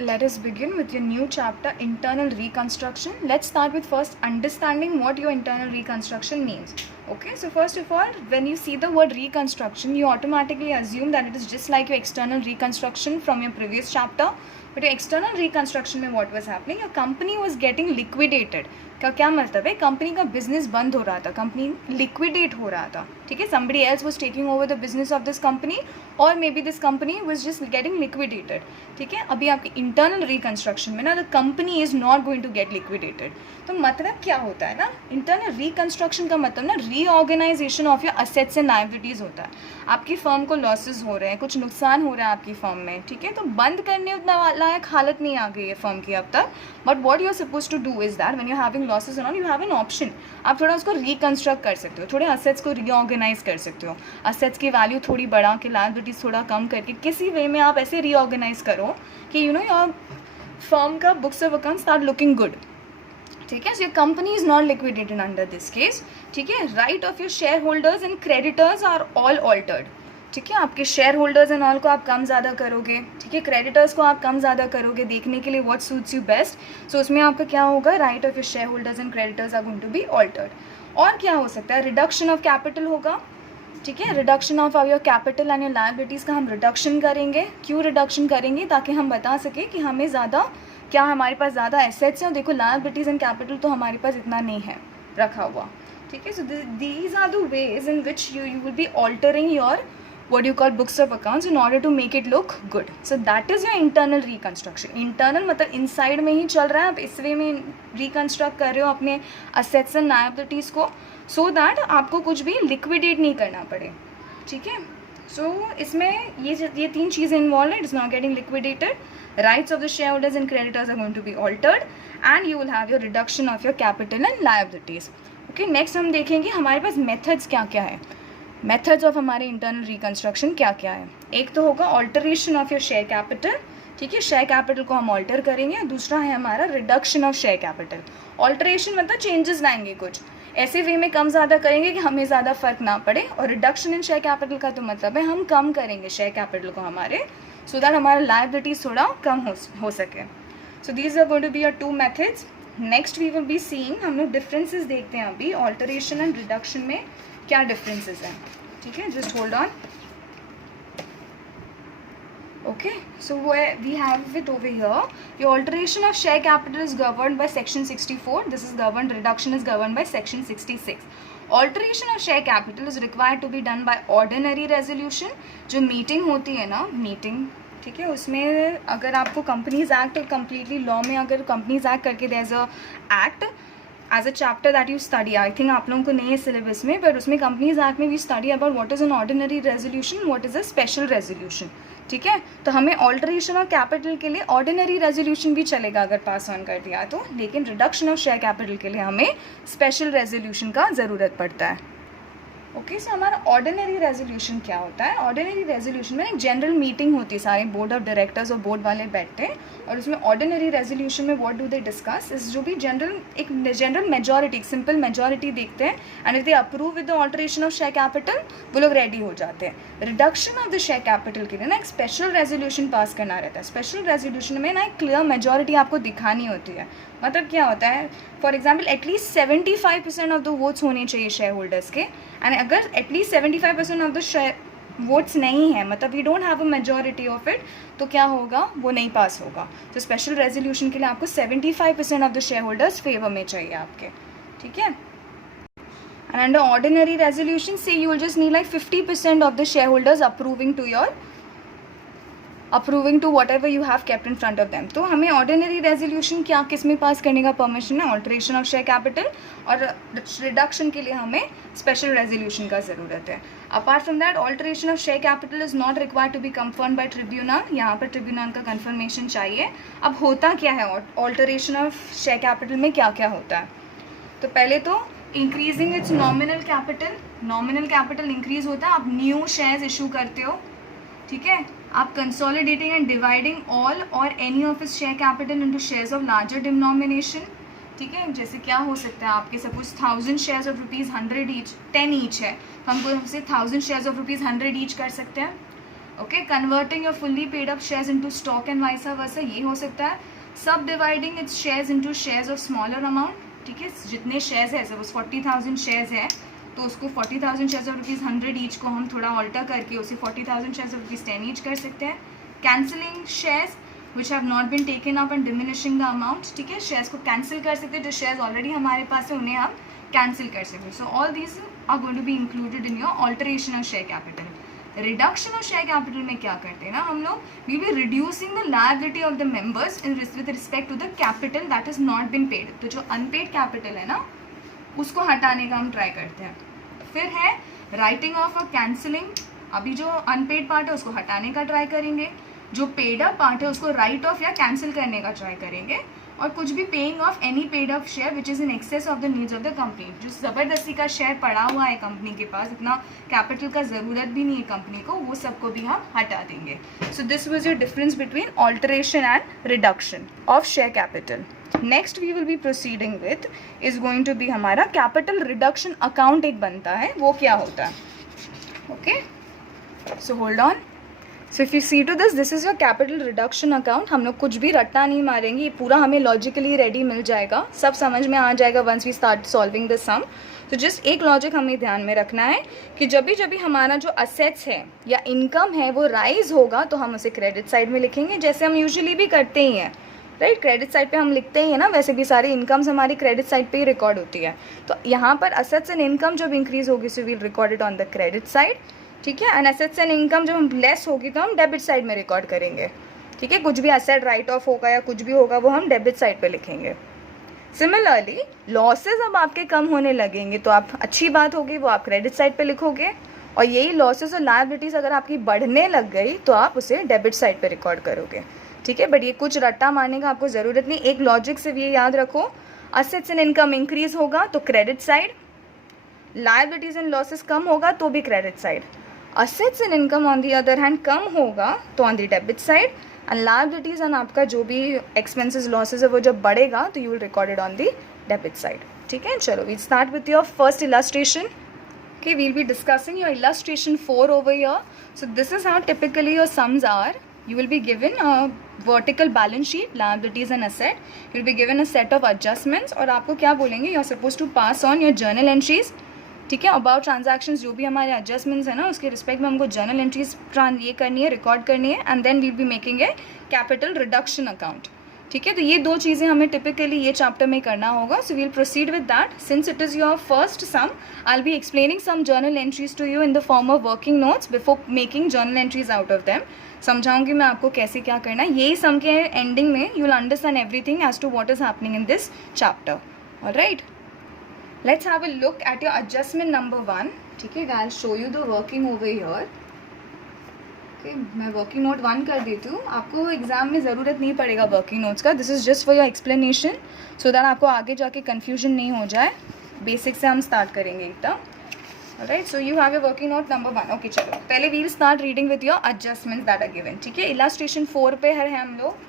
let us begin with your new chapter, internal reconstruction. Let's start with first understanding what your internal reconstruction means. Okay, so first of all, when you see the word reconstruction, you automatically assume that it is just like your external reconstruction from your previous chapter. But your external reconstruction में what was happening, your company was getting liquidated. का क्या मतलब है, company का business बंद हो रहा था, कंपनी लिक्विडेट हो रहा था, ठीक है. somebody else was taking over the business of this company or maybe this company was just getting liquidated, ठीक है. अभी आपकी इंटरनल रिकन्स्ट्रक्शन में ना the company is not going to get liquidated. तो मतलब क्या होता है ना, इंटरनल रिकन्स्ट्रक्शन का मतलब ना reorganisation of your assets and liabilities होता है. आपकी फर्म को लॉसेस हो रहे हैं, कुछ नुकसान हो रहा है आपकी फर्म में, ठीक है. तो बंद करने उतना लायक हालत नहीं आ गई है फर्म की अब तक. But what you are suppose to do is that when you having losses on, you have an option. आप थोड़ा उसको रिकन्स्ट्रक्ट कर सकते हो, थोड़े असेट्स को रीऑर्गेनाइज कर सकते हो, असेट्स की वैल्यू थोड़ी बढ़ा के लायबिलिटीज़ थोड़ा कम करके किसी वे में आप ऐसे रीऑर्गेनाइज करो कि यू नो योर फर्म का books of account start looking good, ठीक है. So your company is not liquidated under this case, ठीक है. Right of your share holders and creditors are all altered, ठीक है. आपके शेयर होल्डर्स एंड ऑल को आप कम ज़्यादा करोगे, ठीक है. क्रेडिटर्स को आप कम ज़्यादा करोगे देखने के लिए what suits you best. So उसमें आपका क्या होगा, right of your share holders and creditors are going to be altered. और क्या हो सकता है, रिडक्शन ऑफ कैपिटल होगा, ठीक है. Reduction of your capital and your liabilities का हम रिडक्शन करेंगे. क्यों रिडक्शन करेंगे, ताकि हम बता सकें कि हमें ज़्यादा क्या हमारे पास ज़्यादा एसेट्स हैं. और देखो लायबिलिटीज़ एंड कैपिटल तो हमारे पास इतना नहीं है रखा हुआ, ठीक है. So these are the ways in which you will be altering your what you call books of accounts in order to make it look good. So that is your internal reconstruction. Internal मतलब inside में ही चल रहा है, आप इस वे में reconstruct कर रहे हो अपने assets and liabilities को, so that आपको कुछ भी liquidate नहीं करना पड़े, ठीक है. So इसमें ये तीन चीज़ें involved है. It is not getting liquidated, rights of the shareholders and creditors are going to be altered, and you will have your reduction of your capital and liabilities. Okay, next हम देखेंगे हमारे पास methods क्या क्या है. Methods of हमारे internal reconstruction क्या क्या है. एक तो होगा alteration of your share capital, ठीक है. शेयर कैपिटल को हम ऑल्टर करेंगे. दूसरा है हमारा reduction of share capital. Alteration मतलब चेंजेस लाएंगे, कुछ ऐसे वे में कम ज़्यादा करेंगे कि हमें ज़्यादा फर्क ना पड़े. और रिडक्शन इन शेयर कैपिटल का तो मतलब है हम कम करेंगे शेयर कैपिटल को हमारे, सो दैट हमारा लायबिलिटीज़ थोड़ा कम हो सके. So these are going to be your two methods. Next we will be seeing, हम लोग डिफरेंसेस देखते हैं अभी ऑल्टरेशन एंड रिडक्शन में क्या डिफरेंसेस हैं, ठीक है. Just hold on. Okay, so we have it over here. Your alteration of share capital is governed by section 64. This is governed, reduction is governed by section 66. Alteration of share capital is required to be done by ordinary resolution. जो meeting होती है ना, meeting, ठीक है, उसमें अगर आपको companies act completely law में अगर कंपनीज एक्ट करके there is a act as a chapter that you study, I think आप लोगों को नहीं है सिलेबस में, बट उसमें कंपनीज एक्ट में we study about what is an ordinary resolution, what is a special resolution, ठीक है. तो हमें ऑल्टरेशन ऑफ कैपिटल के लिए ऑर्डिनरी रेजोल्यूशन भी चलेगा अगर पास ऑन कर दिया तो, लेकिन रिडक्शन ऑफ शेयर कैपिटल के लिए हमें स्पेशल रेजोल्यूशन का ज़रूरत पड़ता है. ओके, सो हमारा ऑर्डिनरी रेजोल्यूशन क्या होता है. ऑर्डिनरी रेजोल्यूशन में एक जनरल मीटिंग होती है, सारे बोर्ड ऑफ डायरेक्टर्स और बोर्ड वाले बैठते हैं, और उसमें ऑर्डिनरी रेजोल्यूशन में व्हाट डू दे डिस्कस इस जो भी एक जनरल मेजॉरिटी, एक सिंपल मेजॉरिटी देखते हैं, and if they approve with the alteration of share capital वो लोग रेडी हो जाते हैं. Reduction of the share capital के लिए ना एक स्पेशल रेजोल्यूशन पास करना रहता है. स्पेशल रेजोल्यूशन में ना एक क्लियर मेजॉरिटी आपको दिखानी होती है. मतलब क्या होता है, for example at least 75% of the votes होने चाहिए शेयर होल्डर्स के, एंड अगर at least 75% of the share votes नहीं है, मतलब we don't have a majority of it, तो क्या होगा, वो नहीं पास होगा. तो स्पेशल रेजोल्यूशन के लिए आपको 75% of the share holders favour में चाहिए आपके, ठीक है. एंड अंडर ऑर्डिनरी रेजोल्यूशन से you will just need like 50% of the share holders approving to whatever you have kept in front of them. तो हमें ऑर्डिनरी रेजोल्यूशन क्या किस में पास करने का परमिशन है, ऑल्टरेशन ऑफ शेयर कैपिटल, और रिडक्शन के लिए हमें स्पेशल रेजोल्यूशन का ज़रूरत है. Apart from that alteration of share capital is not required to be confirm by tribunal. यहाँ पर ट्रिब्यूनल का कंफर्मेशन चाहिए. अब होता क्या है ऑल्टरेशन ऑफ शेयर कैपिटल में, क्या क्या होता है. तो पहले तो increasing its nominal capital. Nominal capital increase होता है, आप न्यू शेयर्स इशू करते हो, ठीक है. आप कंसोलिडेटिंग एंड डिवाइडिंग ऑल और एनी ऑफ इस share capital into shares of larger denomination, ठीक है. जैसे क्या हो सकता है, आपके suppose 1000 shares of rupees 100 each, 10 each है, तो हमको हमसे 1000 शेयर्स ऑफ रुपीज़ 100 ईच कर सकते हैं. Okay, converting your fully paid up shares into stock and vice versa, ये हो सकता है. सब dividing it's shares into shares of smaller amount. ठीक है, जितने शेयर्स है, सपोज 40,000 शेयर्स है तो उसको 40,000 शेयर्स ऑफ रुपीज़ 100 ईच को हम थोड़ा ऑल्टर करके उसे 40,000 शेयर्स ऑफ रुपीज़ 10 ईच कर सकते हैं. Cancelling shares which have not been taken up and diminishing the amount. ठीक है, शेयर्स को कैंसिल कर सकते हैं, जो शेयर्स ऑलरेडी हमारे पास है उन्हें हम कैंसिल कर सकते हैं. So all these are going to be included in your alteration of share capital. Reduction of share capital में क्या करते हैं ना हम लोग, we be reducing the liability of the members in with respect to the capital that is not been paid. तो जो unpaid capital है ना उसको हटाने का हम ट्राई करते हैं. फिर है राइटिंग ऑफ और कैंसिलिंग. अभी जो अनपेड पार्ट है उसको हटाने का ट्राई करेंगे, जो पेड अप पार्ट है उसको राइट ऑफ या कैंसिल करने का ट्राई करेंगे. और कुछ भी paying off any paid up share which is in excess of the needs of the company. जो ज़बरदस्ती का शेयर पड़ा हुआ है कंपनी के पास, इतना कैपिटल का ज़रूरत भी नहीं है कंपनी को, वो सबको भी हम हटा देंगे. So this was your difference between alteration and reduction of share capital. Next we will be proceeding with is going to be हमारा कैपिटल रिडक्शन अकाउंट. एक बनता है, वो क्या होता है. Okay, so hold on. So if you see to this is your capital reduction account. हम लोग कुछ भी रट्टा नहीं मारेंगे, ये पूरा हमें लॉजिकली रेडी मिल जाएगा, सब समझ में आ जाएगा once we start solving the sum. तो जस्ट एक लॉजिक हमें ध्यान में रखना है कि जब भी हमारा जो असेट्स है या इनकम है वो राइज होगा तो हम उसे क्रेडिट साइड में लिखेंगे, जैसे हम यूजुअली भी करते ही हैं. राइट, क्रेडिट साइड पे हम लिखते ही है ना, वैसे भी सारी इनकम्स हमारी क्रेडिट साइड पे ही रिकॉर्ड होती है. तो यहाँ पर असेट्स एंड इनकम जब इंक्रीज होगी so we'll record it on the credit side. ठीक है, एंड एसेट्स एंड इनकम जब हम लेस होगी तो हम डेबिट साइड में रिकॉर्ड करेंगे. ठीक है, कुछ भी एसेट राइट ऑफ होगा या कुछ भी होगा वो हम डेबिट साइड पे लिखेंगे. सिमिलरली लॉसेज अब आपके कम होने लगेंगे तो आप अच्छी बात होगी, वो आप क्रेडिट साइड पे लिखोगे. और यही लॉसेज और लायबिलिटीज अगर आपकी बढ़ने लग गई तो आप उसे डेबिट साइड पे रिकॉर्ड करोगे. ठीक है, बट ये कुछ रट्टा मारने का आपको ज़रूरत नहीं. एक लॉजिक से ये याद रखो, असेट्स एंड इनकम इंक्रीज होगा तो credit side, liabilities and losses कम होगा तो भी credit side. Assets and income on the other hand कम होगा तो on the debit side, and liabilities and आपका जो भी एक्सपेंसेस लॉसेस है वो जब बढ़ेगा तो you will record it on the debit side. ठीक है, चलो we start with your first illustration. Okay, we'll be discussing your illustration 4 over here. So this is how typically your sums are. You will be given a vertical balance sheet, liabilities and asset. You will be given a set of adjustments और आपको क्या बोलेंगे, you are supposed to pass on your journal entries. ठीक है, about transactions जो भी हमारे adjustments है ना उसके रिस्पेक्ट में हमको जर्नल एंट्रीज ये करनी है, रिकॉर्ड करनी है, and then we'll be making a capital reduction account. ठीक है, तो ये दो चीज़ें हमें टिपिकली ये चैप्टर में करना होगा. So we'll proceed with that. Since it is your first sum, I will be explaining some journal entries to you in the form of working notes before making journal entries out of them. समझाऊंगी मैं आपको कैसे क्या करना है. यही सम के ending में you will understand everything as to what is happening in this chapter. Alright, let's have a look at your adjustment number 1. ठीक है, I'll show you the working over here. Okay, मैं वर्किंग नोट 1 कर देती हूँ. आपको exam में ज़रूरत नहीं पड़ेगा वर्किंग नोट्स का. This is just for your explanation so that आपको आगे जाके कन्फ्यूजन नहीं हो जाए. बेसिक से हम स्टार्ट करेंगे एकदम. Alright, so you have a working note number 1. Okay, चलो पहले we'll start reading with your adjustments that are given. ठीक है, इलस्ट्रेशन 4 पे है हम लोग.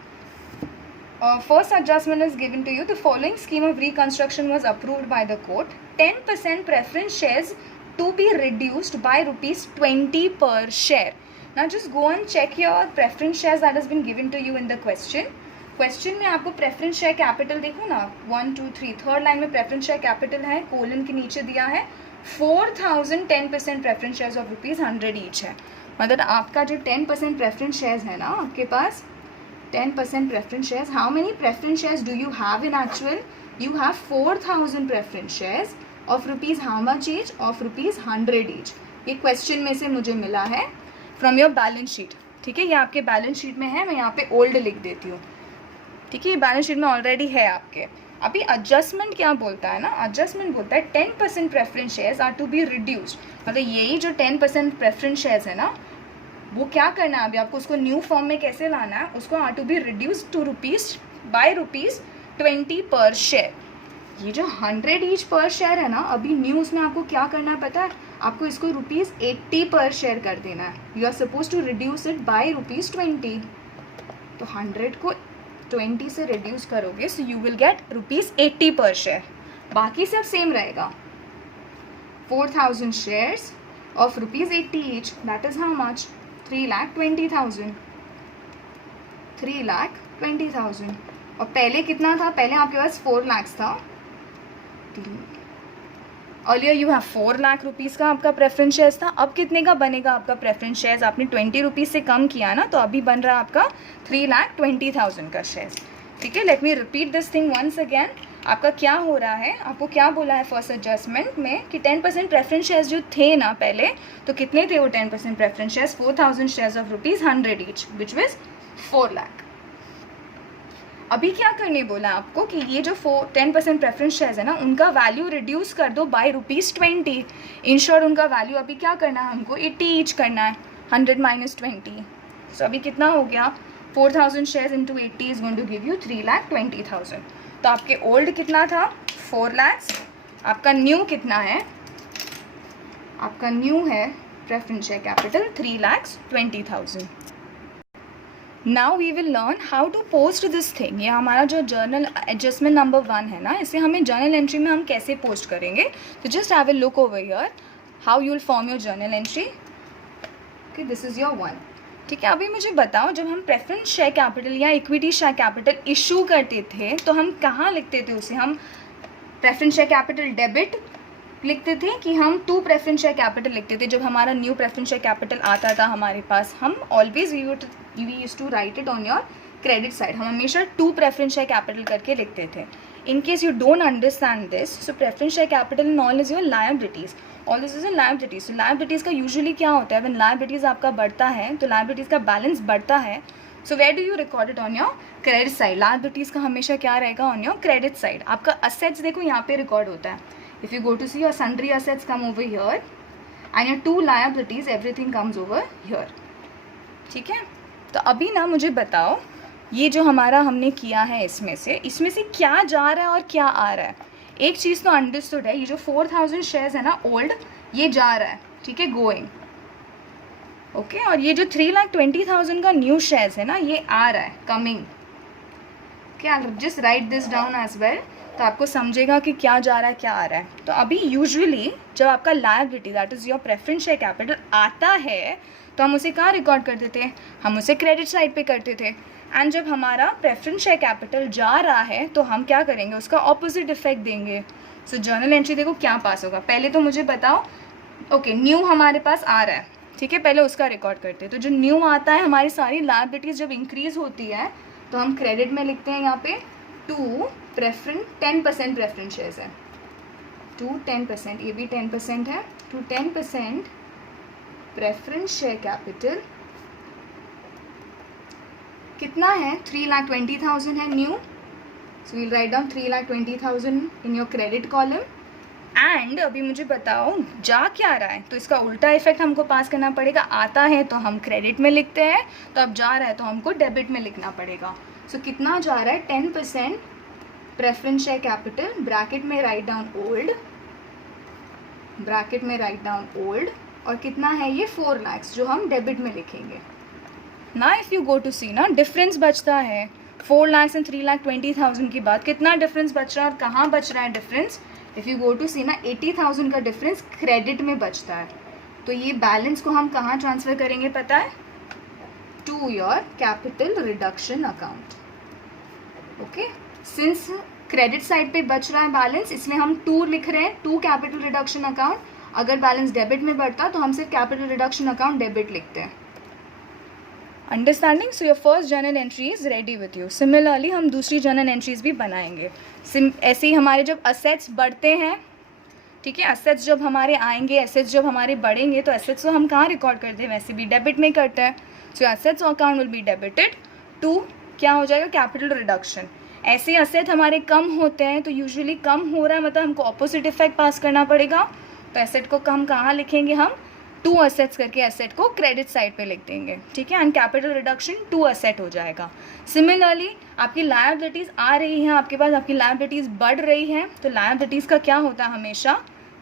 First adjustment is given to you. The following scheme of reconstruction was approved by the court. 10% preference shares to be reduced by ₹20 per share. Now just go and check your preference shares that has been given to you in the question. Question में आपको preference share capital देखो ना, 1 2 3 third line में preference share capital है, colon के नीचे दिया है 4,000 10% preference shares of ₹100 each है. मतलब आपका जो 10% preference shares है ना आपके पास 10% preference shares. How many preference shares do you have in actual? You have 4,000 preference shares of rupees how much each? Of rupees 100 each. ये क्वेश्चन में से मुझे मिला है फ्रॉम योर बैलेंस शीट. ठीक है, ये आपके बैलेंस शीट में है, मैं यहाँ पे ओल्ड लिख देती हूँ. ठीक है, ये बैलेंस शीट में ऑलरेडी है आपके. अभी एडजस्टमेंट क्या बोलता है ना, एडजस्टमेंट बोलता है 10% preference shares are to be reduced. मतलब यही जो 10% प्रेफरेंस शेयर्स है ना वो क्या करना है, अभी आपको उसको न्यू फॉर्म में कैसे लाना है, उसको are to be reduce to ₹20 per share. ये जो 100 ईच पर शेयर है ना, अभी न्यू उसमें आपको क्या करना है पता है, आपको इसको ₹80 पर शेयर कर देना है. You are suppose to reduce it by ₹20. तो 100 को 20 से रिड्यूस करोगे सो यू विल गेट ₹80 पर शेयर. बाकी सब सेम रहेगा. 4,000 shares of ₹80 each, that is how much 3,20,000, 3,20,000। और पहले कितना था, पहले आपके पास 4 लाख था। Earlier you have 4 lakh rupees का आपका प्रेफरेंस शेयर्स था। अब कितने का बनेगा आपका प्रेफरेंस शेयर्स? आपने 20 रुपीज़ से कम किया ना, तो अभी बन रहा है आपका 3,20,000 का शेयर्स। ठीक है, let me repeat this thing once again. आपका क्या हो रहा है, आपको क्या बोला है फर्स्ट एडजस्टमेंट में कि 10% प्रेफरेंस शेयर्स जो थे ना पहले, तो कितने थे वो 10% preference shares? 4,000 shares of ₹100 each, which viz 4 lakh. अभी क्या करने बोला आपको कि ये जो 10% प्रेफरेंस शेयर्स है ना, उनका वैल्यू रिड्यूस कर दो बाय ₹20। इन शॉर्ट उनका वैल्यू अभी क्या करना है हमको? 80 ईच करना है, 100 माइनस 20। सो अभी कितना हो गया? 4,000 shares into 80 is going to give you 3,20,000। तो आपके ओल्ड कितना था? 4 लाख। आपका न्यू कितना है? आपका न्यू है preference share capital 3,20,000। Now we will learn how to post this thing. ये हमारा जो जर्नल एडजस्टमेंट नंबर 1 है ना, इसे हमें जर्नल एंट्री में हम कैसे पोस्ट करेंगे। तो just have a look over here how you will form your journal entry. Okay, this is your 1। ठीक है, अभी मुझे बताओ, जब हम प्रेफरेंस शेयर कैपिटल या इक्विटी शेयर कैपिटल इशू करते थे तो हम कहाँ लिखते थे उसे? हम प्रेफरेंस शेयर कैपिटल डेबिट लिखते थे कि हम 2 प्रेफरेंस शेयर कैपिटल लिखते थे? जब हमारा न्यू प्रेफरेंस शेयर कैपिटल आता था हमारे पास, हम always we used to write it on your credit side. हम हमेशा 2 प्रेफरेंस शेयर कैपिटल करके लिखते थे। In case you don't understand this, so preference share capital in all is your liabilities. All this is a liabilities. सो liabilities का usually क्या होता है? व्हेन लायबिलिटीज आपका बढ़ता है तो लायबिलिटीज का बैलेंस बढ़ता है। So where do you record it? On your credit side. Liabilities का हमेशा क्या रहेगा? On your credit side. आपका असेट्स देखो यहाँ पे रिकॉर्ड होता है। If you go to see your sundry assets come over here and your 2 liabilities, everything comes over here. ठीक है, तो अभी ना मुझे बताओ, ये जो हमारा हमने किया है इसमें से क्या जा रहा है और क्या आ रहा है? एक चीज़ तो अंडरस्टूड है, ये जो 4,000 शेयर्स है ना ओल्ड, ये जा रहा है, ठीक है, गोइंग। ओके, और ये जो 3,20,000 का न्यू शेयर्स है ना, ये आ रहा है, कमिंग। क्या, just write this down as well, तो आपको समझेगा कि क्या जा रहा है क्या आ रहा है। तो अभी यूजुअली जब आपका liability that is your preference share capital आता है तो हम उसे कहाँ रिकॉर्ड करते थे? हम उसे क्रेडिट साइड पे करते थे। एंड जब हमारा प्रेफरेंस शेयर कैपिटल जा रहा है तो हम क्या करेंगे? उसका ऑपोजिट इफेक्ट देंगे। सो जर्नल एंट्री देखो क्या पास होगा। पहले तो मुझे बताओ, ओके, न्यू हमारे पास आ रहा है, ठीक है, पहले उसका रिकॉर्ड करते हैं। तो जो न्यू आता है, हमारी सारी लायबिलिटीज़ जब इंक्रीज होती है तो हम क्रेडिट में लिखते हैं यहाँ पे 2 प्रेफरेंस 10% प्रेफरेंस शेयर्स है, 2 10%, ये भी 10% है, 2 10% प्रेफरेंस शेयर कैपिटल कितना है? 3,20,000 है new. So we'll write down 3,20,000 in your credit column. And अभी मुझे बताओ जा क्या रहा है? तो इसका उल्टा इफेक्ट हमको पास करना पड़ेगा। आता है तो हम क्रेडिट में लिखते हैं, तो अब जा रहा है तो हमको डेबिट में लिखना पड़ेगा। सो कितना जा रहा है? 10% प्रेफरेंस शेयर कैपिटल, ब्रैकेट में राइट डाउन ओल्ड, ब्रैकेट में राइट डाउन ओल्ड, और कितना है ये? 4 लाख, जो हम डेबिट में लिखेंगे ना। If you go to see ना, डिफरेंस बचता है 4 लाख एंड 3,20,000 की बात। कितना डिफरेंस बच रहा है और कहाँ बच रहा है difference? If you go to see ना, 80,000 का डिफरेंस क्रेडिट में बचता है। तो ये बैलेंस को हम कहाँ ट्रांसफ़र करेंगे पता है? To your capital reduction account. Okay, since credit side पे बच रहा है बैलेंस, इसलिए हम 2 लिख रहे हैं, 2 कैपिटल रिडक्शन अकाउंट। अगर बैलेंस डेबिट में बढ़ता तो हम सिर्फ कैपिटल रिडक्शन अकाउंट डेबिट लिखते हैं। Understanding? So your first journal entry is ready with you. Similarly हम दूसरी जर्नल एंट्रीज भी बनाएंगे। ऐसे ही हमारे जब असेट्स बढ़ते हैं, ठीक है, असेट्स जब हमारे आएंगे, एसेट्स जब हमारे बढ़ेंगे, तो एसेट्स को हम कहाँ रिकॉर्ड करते हैं? वैसे भी डेबिट में करते हैं। So assets account will be debited to क्या हो जाएगा? Capital reduction. ऐसे असेट हमारे कम होते हैं तो यूजुअली कम हो रहा है मतलब हमको ऑपोजिट इफेक्ट पास करना पड़ेगा। तो एसेट को हम कहाँ लिखेंगे? हम 2 असेट्स करके एसेट को क्रेडिट साइड पे लिख देंगे, ठीक है, एंड कैपिटल रिडक्शन 2 असेट हो जाएगा। सिमिलरली आपकी लायबिलिटीज़ आ रही हैं आपके पास, आपकी लायबिलिटीज़ बढ़ रही हैं, तो लायबिलिटीज़ का क्या होता है? हमेशा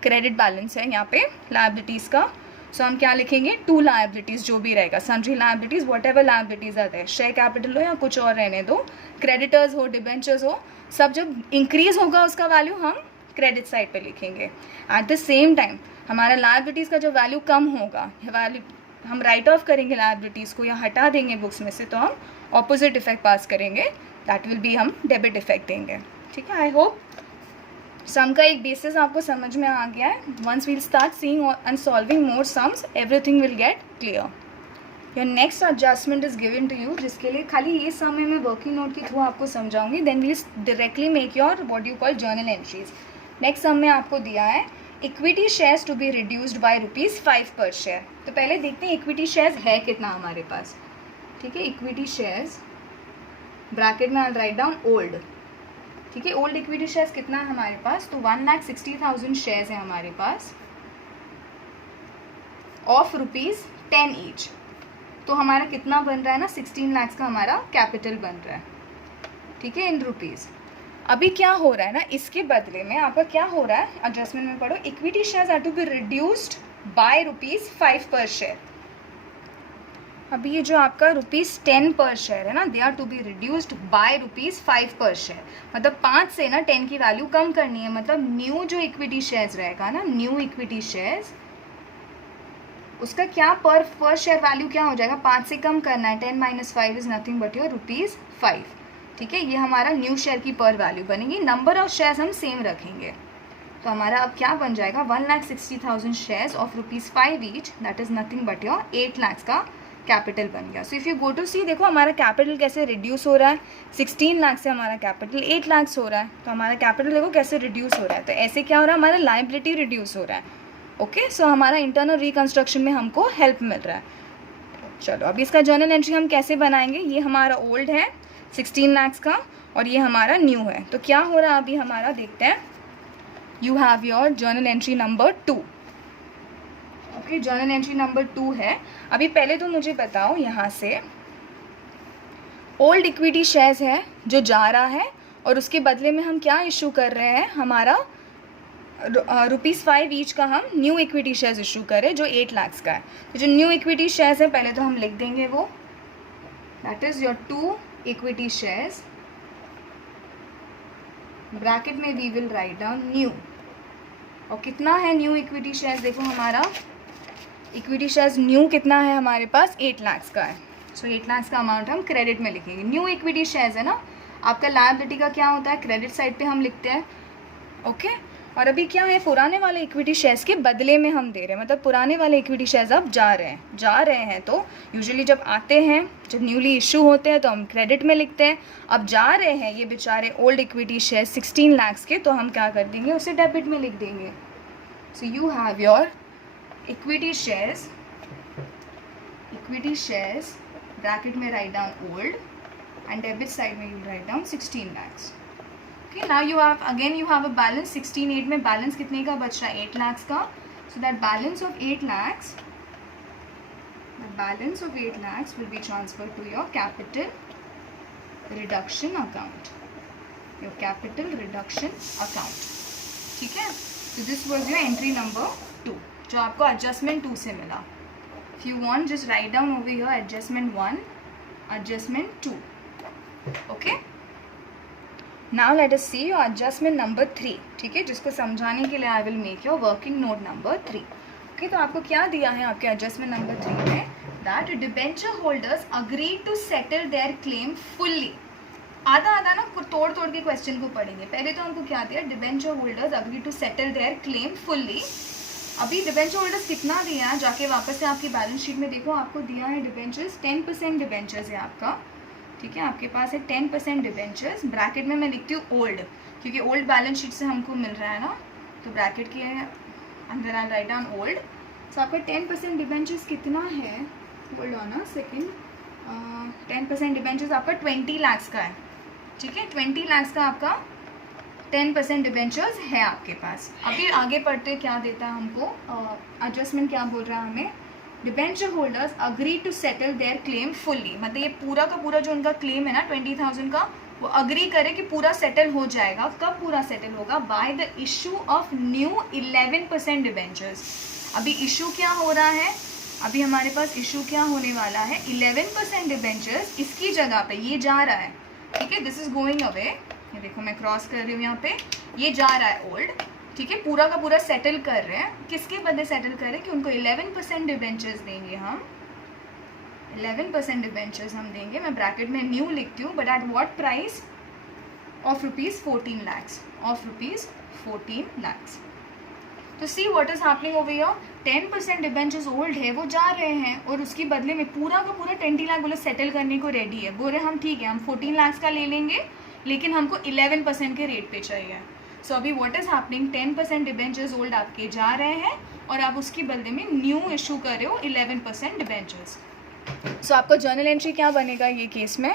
क्रेडिट बैलेंस है यहाँ पे लायबिलिटीज़ का। सो हम क्या लिखेंगे? 2 लायबिलिटीज़ जो भी रहेगा, sundry liabilities, what ever liabilities आते हैं, शेयर कैपिटल हो या कुछ और रहने दो, क्रेडिटर्स हो, डिबेंचर्स हो, सब जब इंक्रीज़ होगा उसका वैल्यू हम क्रेडिट साइड पे लिखेंगे। एट द सेम टाइम हमारा लायबिलिटीज़ का जो वैल्यू कम होगा, वैल्यू हम राइट ऑफ करेंगे लायबिलिटीज़ को या हटा देंगे बुक्स में से, तो हम ऑपोजिट इफेक्ट पास करेंगे, दैट विल बी हम डेबिट इफेक्ट देंगे। ठीक है, आई होप सम का एक बेसिस आपको समझ में आ गया है। Once we'll start seeing and solving more sums, everything will get clear. Your next adjustment is given to you, जिसके लिए खाली ये समय मैं वर्किंग नोट के थ्रू आपको समझाऊंगी, then we'll directly make your what you call journal entries. Next sum में आपको दिया है equity shares to be reduced by ₹5 per share. तो पहले देखते हैं इक्विटी शेयर्स है कितना हमारे पास। ठीक है, इक्विटी शेयर्स ब्रैकेट में आई राइट डाउन ओल्ड। ठीक है, ओल्ड इक्विटी शेयर्स कितना है हमारे पास, तो 1,60,000 शेयर्स है हमारे पास ऑफ ₹10 ईच। तो हमारा कितना बन रहा है ना, 16 लाख का हमारा कैपिटल बन रहा है। ठीक है, इन रुपीज़। अभी क्या हो रहा है ना, इसके बदले में आपका क्या हो रहा है, एडजस्टमेंट में पढ़ो, equity shares are to be reduced by ₹5 per share. अभी ये जो आपका ₹10 पर शेयर है ना, they are to be reduced by ₹5 per share. मतलब 5 से ना 10 की वैल्यू कम करनी है। मतलब न्यू जो इक्विटी शेयर्स रहेगा ना, न्यू इक्विटी शेयर्स, उसका क्या पर शेयर वैल्यू क्या हो जाएगा, 5 से कम करना है। 10 - 5 इज नथिंग बट योर ₹5। ठीक है, ये हमारा न्यू शेयर की पर वैल्यू बनेगी। नंबर ऑफ शेयर्स हम सेम रखेंगे, तो हमारा अब क्या बन जाएगा, 1,60,000 shares of ₹5 each, that is nothing but your 8 lakh का कैपिटल बन गया। So if you go to see, देखो हमारा कैपिटल कैसे रिड्यूस हो रहा है, 16 लाख से हमारा कैपिटल 8 लाख हो रहा है। तो हमारा कैपिटल देखो कैसे रिड्यूस हो रहा है। तो ऐसे क्या हो रहा है, हमारा लायबिलिटी रिड्यूस हो रहा है। ओके, सो हमारा इंटरनल रिकंस्ट्रक्शन में हमको हेल्प मिल रहा है। चलो अब इसका जर्नल एंट्री हम कैसे बनाएंगे, ये हमारा ओल्ड है 16 लाख का और ये हमारा न्यू है। तो क्या हो रहा है अभी हमारा, देखते हैं। You have your journal entry number 2। Okay, journal entry number 2 है। अभी पहले तो मुझे बताओ, यहाँ से ओल्ड इक्विटी शेयर्स है जो जा रहा है और उसके बदले में हम क्या इशू कर रहे हैं, हमारा ₹5 ईच का हम न्यू इक्विटी शेयर्स इशू करें जो 8 लाख का है। तो जो न्यू इक्विटी शेयर्स है पहले तो हम लिख देंगे वो, that is your 2 equity shares, bracket में we will write down new. और कितना है न्यू इक्विटी शेयर्स, देखो हमारा इक्विटी शेयर्स न्यू कितना है हमारे पास, 8 लाख का है। सो 8 लाख का अमाउंट हम क्रेडिट में लिखेंगे। न्यू इक्विटी शेयर्स है ना, आपका लायबिलिटी का क्या होता है, क्रेडिट साइड पे हम लिखते हैं। ओके, और अभी क्या है, पुराने वाले इक्विटी शेयर्स के बदले में हम दे रहे हैं। मतलब पुराने वाले इक्विटी शेयर्स अब जा रहे हैं। तो यूजुअली जब आते हैं, जब न्यूली इशू होते हैं तो हम क्रेडिट में लिखते हैं। अब जा रहे हैं ये बेचारे ओल्ड इक्विटी शेयर्स 16 लाख के, तो हम क्या कर देंगे, उसे डेबिट में लिख देंगे। So you have your equity shares bracket में write down old and debit side में you write down 16 lakhs। Okay, now you have a balance 16, 8 में बैलेंस कितने का बच रहा है, 8 लाख का। So that balance of 8 lakhs will be transferred to your capital reduction account, ठीक है। So this was your entry number 2 जो आपको adjustment 2 से मिला। If you want, just write down over here adjustment 1, adjustment 2. Okay. Now let us see your adjustment number 3, ठीक है, जिसको समझाने के लिए I will make your working note number 3. Okay, तो आपको क्या दिया है आपके एडजस्टमेंट नंबर 3 में, that debenture holders agree to settle their claim fully. आधा ना तोड़ के क्वेश्चन को पढ़ेंगे। पहले तो हमको क्या दिया, debenture holders agree to settle their claim fully. अभी डिबेंचर होल्डर्स कितना दिया है, जाके वापस से आपकी बैलेंस शीट में देखो, आपको दिया है डिबेंचर्स 10% डिबेंचर्स है आपका। ठीक है, आपके पास है 10% डिबेंचर्स। ब्रैकेट में मैं लिखती हूँ ओल्ड, क्योंकि ओल्ड बैलेंस शीट से हमको मिल रहा है ना, तो ब्रैकेट के अंदर आई राइट डाउन ओल्ड। सो आपका 10% डिबेंचर्स कितना है, hold on a second, 10% debentures आपका 20 लाख का है। ठीक है, 20 लाख का आपका 10% डिबेंचर्स है आपके पास। अभी आगे पढ़ते क्या देता है हमको, एडजस्टमेंट क्या बोल रहा है हमें, debenture holders agree to settle their claim fully. मतलब ये पूरा का पूरा जो उनका क्लेम है ना 20,000 का, वो अग्री करे कि पूरा सेटल हो जाएगा। कब पूरा सेटल होगा, by the issue of new 11% debentures. अभी इशू क्या हो रहा है, अभी हमारे पास इशू क्या होने वाला है, 11% डिबेंचर्स। इसकी जगह पे ये जा रहा है, ठीक है, दिस इज गोइंग अवे। ये देखो मैं क्रॉस कर रही हूँ यहाँ पे, ये जा रहा है ओल्ड। ठीक है, पूरा का पूरा सेटल कर रहे हैं। किसके बदले सेटल कर रहे हैं कि उनको 11% डिबेंचर्स देंगे हम, 11% डिबेंचर्स हम देंगे। मैं ब्रैकेट में न्यू लिखती हूँ, but at what price of rupees 14 lakhs, of rupees 14 lakhs। तो see what is happening over here, 10% debentures old है वो जा रहे हैं और उसके बदले में पूरा का पूरा 20 लाख बोले सेटल करने को रेडी है। बोल रहे हम ठीक है हम 14 lakhs का ले लेंगे लेकिन हमको 11% के रेट पे चाहिए। सो अभी what is happening, 10% debentures old आपके जा रहे हैं और आप उसके बदले में न्यू इशू कर रहे हो 11% डिबेंचर्स। सो आपका जर्नल एंट्री क्या बनेगा ये केस में,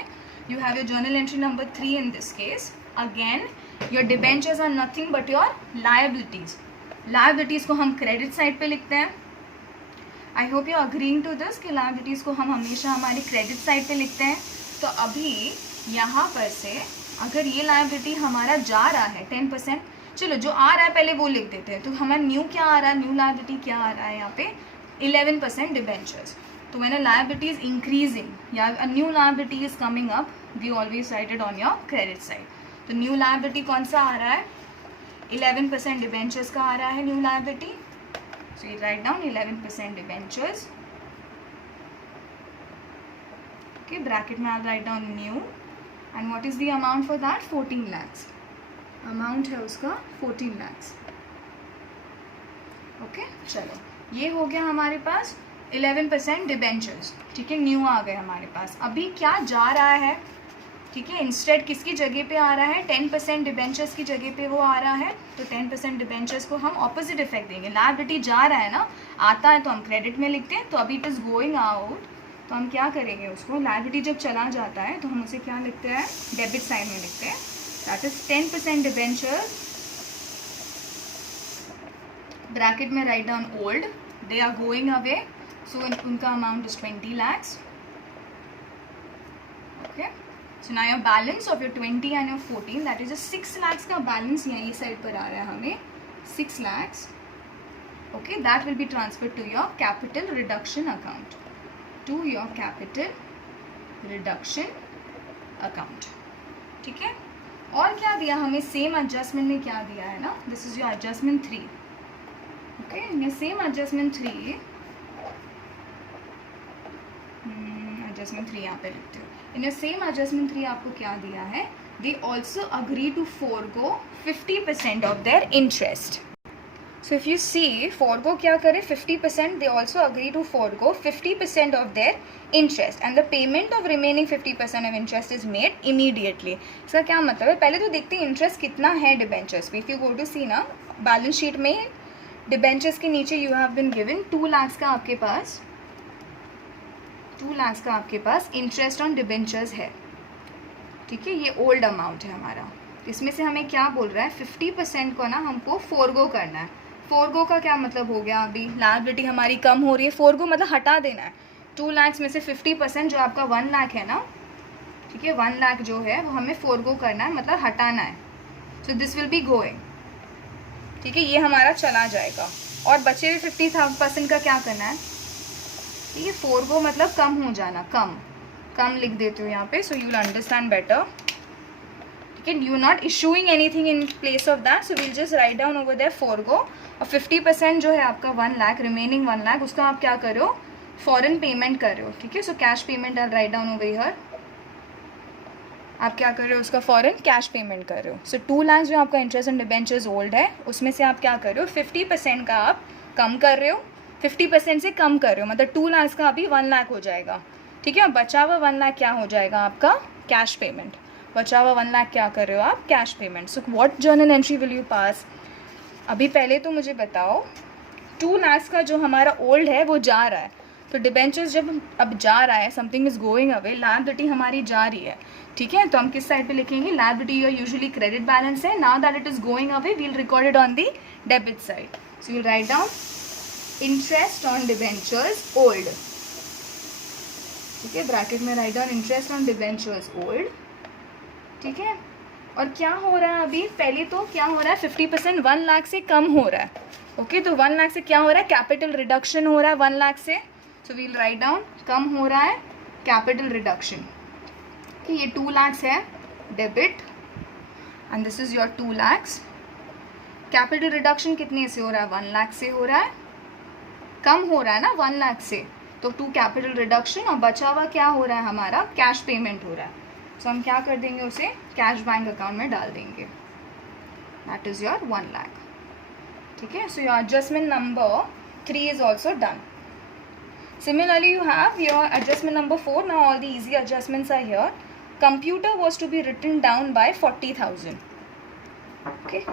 you have your journal entry number 3 in this case. Again your debentures are nothing but your liabilities. Liabilities को हम क्रेडिट साइड पे लिखते हैं। I hope you agreeing to this कि लायबिलिटीज़ को हम हमेशा हमारी क्रेडिट साइड पे लिखते हैं। तो अभी यहाँ पर से अगर ये लायबिलिटी हमारा जा रहा है 10%, चलो जो आ रहा है पहले वो लिख देते हैं। तो हमारा न्यू क्या आ रहा है, न्यू लायबिलिटी क्या आ रहा है यहाँ पे 11% डिबेंचर्स। तो when a liability is increasing या a new liability is coming up, we always write it on your credit side. तो न्यू लायबिलिटी कौन सा आ रहा है, 11% डिबेंचर्स का आ रहा है new liability. So you write down 11% debentures. Okay, bracket में I write down new and what is the amount for that, 14 lakhs। Amount है उसका 14 lakhs। ओके, चलो ये हो गया हमारे पास 11% डिबेंचर्स। ठीक है, न्यू आ गए हमारे पास। अभी क्या जा रहा है, ठीक है, इंस्टेड किसकी जगह पे आ रहा है, 10% डिबेंचर्स की जगह पे वो आ रहा है। तो 10% डिबेंचर्स को हम ऑपोजिट इफेक्ट देंगे। लायबिलिटी जा रहा है ना, आता है तो हम क्रेडिट में लिखते हैं। तो अभी इट इज़ गोइंग आउट, तो हम क्या करेंगे उसको, लायबिलिटी जब चला जाता है तो हम उसे क्या लिखते हैं, डेबिट साइड में लिखते हैं। दैट इज 10% डिबेंचर्स, ब्रैकेट में write down old, they are going away. So उनका amount is 20 lakhs। Okay, so now your balance of your 20 and your 14, that is a 6 lakhs का बैलेंस यहाँ ये side पर आ रहा है हमें 6 lakhs। Okay, that will be transfer to your capital reduction account, to your capital reduction account. ठीक है, और क्या दिया हमें, सेम एडजस्टमेंट में क्या दिया है ना, this is your adjustment 3। Okay, in same adjustment 3, adjustment 3 यहाँ पे लिखते हो। इन सेम एडजस्टमेंट 3 आपको क्या दिया है, they also agree to forgo 50% of their interest. So if you see, forgo क्या करे 50%, they also agree to forgo 50% of their interest and the payment of remaining 50% of interest is made immediately. इसका क्या मतलब है, पहले तो देखते हैं इंटरेस्ट कितना है डिबेंचर्स पे। If you go to see ना, बैलेंस शीट में डिबेंचर्स के नीचे you have been given 2 lakhs का आपके पास, 2 lakhs का आपके पास इंटरेस्ट ऑन डिबेंचर्स है। ठीक है, ये ओल्ड अमाउंट है हमारा। इसमें से हमें क्या बोल रहा है, 50% को ना हमको फोरगो करना है। फोरगो का क्या मतलब हो गया, अभी लायबिलिटी हमारी कम हो रही है, फोरगो मतलब हटा देना है। 2 lakhs में से 50% जो आपका 1 lakh है ना, ठीक है, 1 lakh जो है वो हमें फोरगो करना है, मतलब हटाना है। So this will be going, ठीक है, ये हमारा चला जाएगा और बचे हुए 50% का क्या करना है, ठीक है, फोरगो मतलब कम हो जाना, कम लिख देते हो यहाँ पे, so you will understand better. ठीक है, you not issuing anything in place of that, so will just write down over there forgo. और 50% जो है आपका 1 lakh, रिमेनिंग 1 lakh, उसका आप क्या कर रहे हो, फॉरेन पेमेंट कर रहे हो। ठीक है, so cash payment I write down over here, आप क्या कर रहे हो, उसका फॉरेन कैश पेमेंट कर रहे हो। सो 2 lakhs जो आपका इंटरेस्ट एंड डिबेंचर्स ओल्ड है, उसमें से आप क्या कर रहे हो, 50% का आप कम कर रहे हो, 50% से कम कर रहे हो, मतलब 2 lakhs का अभी 1 lakh हो जाएगा। ठीक है, बचा हुआ 1 lakh क्या हो जाएगा आपका, कैश पेमेंट। बचा हुआ 1 lakh क्या कर रहे हो आप, cash payment. So what journal entry will you pass, अभी पहले तो मुझे बताओ 2 lakhs का जो हमारा ओल्ड है वो जा रहा है, तो डिबेंचर्स जब अब जा रहा है, something is going away, liability हमारी जा रही है। ठीक है, तो हम किस साइड पे लिखेंगे, liability your usually credit balance है, now that it is going away we'll record it on the debit side. So you'll write down interest on debentures old. ठीक है, ब्रैकेट में write down interest on debentures old. ठीक है, और क्या हो रहा है अभी, पहले तो क्या हो रहा है, 50% 1 lakh से कम हो रहा है। ओके, तो 1 lakh से क्या हो रहा है, कैपिटल रिडक्शन हो रहा है 1 lakh से। सो वील राइट डाउन कम हो रहा है कैपिटल रिडक्शन। कि ये 2 lakhs है debit and this is your 2 lakhs capital reduction कितने से हो रहा है, 1 लाख से हो रहा है, कम हो रहा है ना 1 लाख से, तो 2 कैपिटल रिडक्शन, और बचा हुआ क्या हो रहा है हमारा, कैश पेमेंट हो रहा है। सो हम क्या कर देंगे, उसे कैश बैंक अकाउंट में डाल देंगे, दैट इज़ योर 1 लाख। ठीक है, so your adjustment number 3 is also done. Similarly, you have your adjustment number 4. Now all the easy adjustments are here. Computer was to be written down by 40,000. Okay.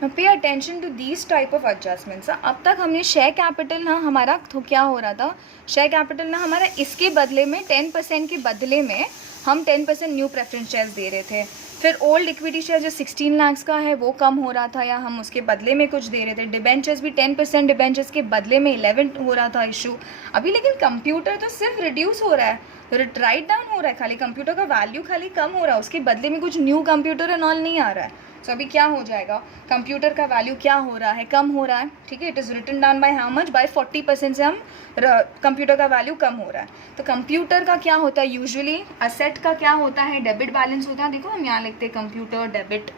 Now pay attention to these type of adjustments. अब तक हमने share capital ना हमारा तो क्या हो रहा था, शेयर कैपिटल ना हमारा इसके बदले में 10% के बदले में हम 10% न्यू प्रेफरेंस शेयर्स दे रहे थे। फिर ओल्ड इक्विटी शेयर जो 16 लाख का है वो कम हो रहा था या हम उसके बदले में कुछ दे रहे थे। डिबेंचर्स भी 10% डिबेंचर्स के बदले में 11 हो रहा था इशू। अभी लेकिन कंप्यूटर तो सिर्फ रिड्यूस हो रहा है, राइट डाउन हो रहा है, खाली कंप्यूटर का वैल्यू खाली कम हो रहा है, उसके बदले में कुछ न्यू कंप्यूटर एंड ऑल नहीं आ रहा है। सो अभी क्या हो जाएगा, कंप्यूटर का वैल्यू क्या हो रहा है, कम हो रहा है। ठीक है, it is written down by how much, by 40% से हम कंप्यूटर का वैल्यू कम हो रहा है। तो कंप्यूटर का क्या होता है, यूजुअली असेट का क्या होता है, डेबिट बैलेंस होता है। देखो हम यहाँ लिखते हैं कंप्यूटर डेबिट,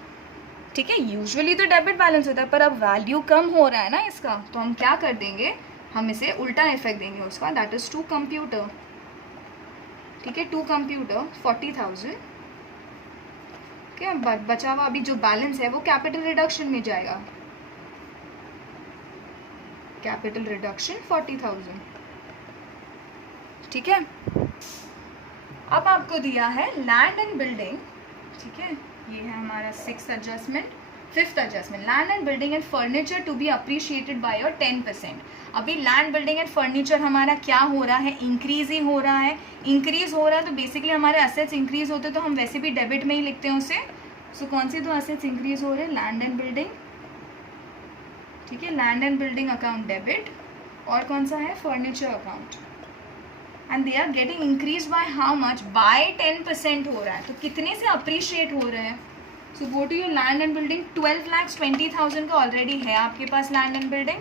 ठीक है, यूजुअली तो डेबिट बैलेंस होता है, पर अब वैल्यू कम हो रहा है ना इसका, तो हम क्या कर देंगे, हम इसे उल्टा इफेक्ट देंगे उसका, दैट इज़ टू कंप्यूटर। ठीक है, टू कंप्यूटर 40,000। क्या बचा हुआ अभी जो बैलेंस है वो कैपिटल रिडक्शन में जाएगा, कैपिटल रिडक्शन 40,000। ठीक है, अब आपको दिया है लैंड एंड बिल्डिंग। ठीक है, ये है हमारा 6th adjustment. 5th adjustment, land and building and furniture to be appreciated by your 10%। अभी लैंड बिल्डिंग एंड फर्नीचर हमारा क्या हो रहा है, इंक्रीज ही हो रहा है। इंक्रीज हो रहा है तो बेसिकली हमारे असेट्स इंक्रीज होते तो हम वैसे भी डेबिट में ही लिखते हैं उसे। सो कौन से दो असेट्स इंक्रीज हो रहे हैं, लैंड एंड बिल्डिंग। ठीक है, land and building account debit, और कौन सा है, furniture account, and they are getting increase by how much, by 10% हो रहा है। तो कितने से अप्रिशिएट हो रहे हैं। So go to your land and building, 12,20,000 का ऑलरेडी है आपके पास लैंड एंड बिल्डिंग,